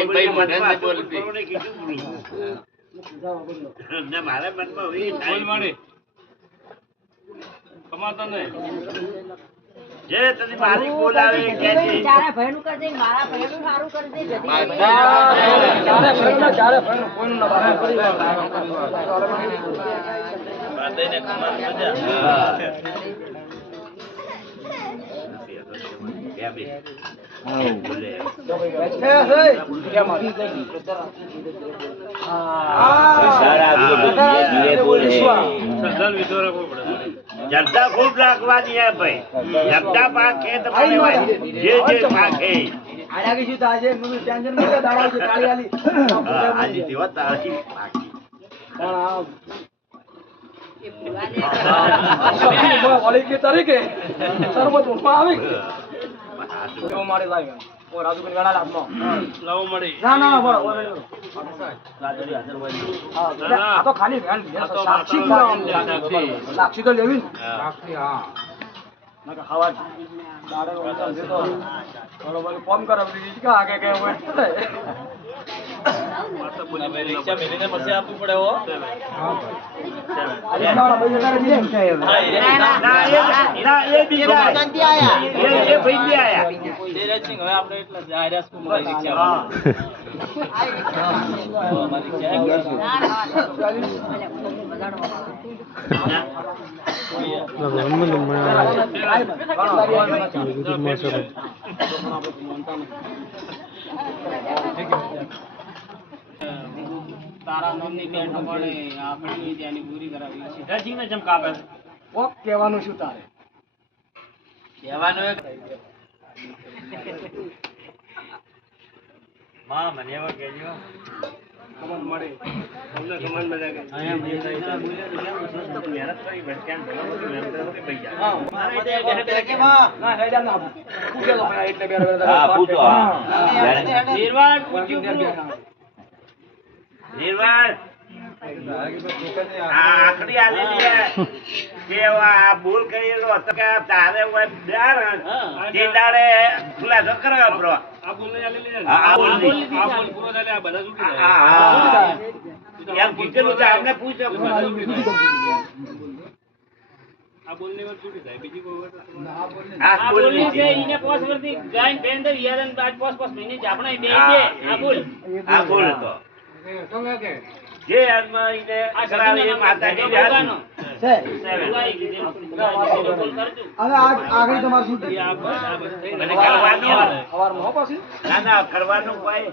એક ભાઈ મોઢે મનમાં બોલ હતું, બી. ઉપરોને કીધું બોલું. ને મારા મનમાં હોય બોલ મારી કમાતો નહીં જે તને મારી બોલ આવે એ કહે છે. ચારે ભાઈનું કરજે, મારા ભાઈનું સારું કરજે, જતી રહી. બાંધીને કમાવાનું મજા. બે બે. બોલે. સજ્જન વિચાર રાખવો પડે જનતા ખૂબ રાખવાની હે ભાઈ. જનતા પાકે તમારે હોય. જે પાકે આજે તેવા તાળી પાકી. એ ભુવાને તરીકે લાવો મળી ખાલી સાક્ષી તો લેવી ફોર્મ કરાવી રિક્ષા મેલીને પછી આપવું પડે હો. ના એ બી ભાઈ. એ ભાઈ બી આયા. ધીરજસિંહ, હવે આપણે એટલા જ આર્યા સ્કૂલમાં રિક્ષા અમારી તારા નામની બેઠક મળે આપણી ત્યાંની પૂરી કરાવી છે રજીને જેમ કાપે કહેવાનું શું તારે કહેવાનું એક માં મને એવા કહેજો. કમાન મળે તમને કમાન મળે કે મહેનત કરી ભટક્યા નિર્વાણ પૂછ્યું નિર્વાણ આખરી આલેલી હે કે આ બોલ કરેલો હતો કે તારે હોય બ્યાર તે દાડે ખુલાસો કરો આપણો. આ બોલ ને આલેલી છે આ બોલ આ બોલ પૂરો થાય આ બધા છૂટી જાય હા એમ કીધેલું છે આપણે પૂછો. આ બોલ ની વાત છૂટી જાય બીજી કોઈ વાત આ બોલ છે એને પોસ વર્ષથી ગાયન પેંદર યાદન બાદ પોસ મહિને જ આપણે બે હા. છે આ બોલ આ બોલ હતો જે આત્મા એને કરાવે એ માતાજી ભગવાનનો છે ભગવાઈ દીધેલો. બોલ કરજો અને આગળ તમારે શું મને કરવાનું સવારમાં હો પાછી ના ના કરવાનું કોઈ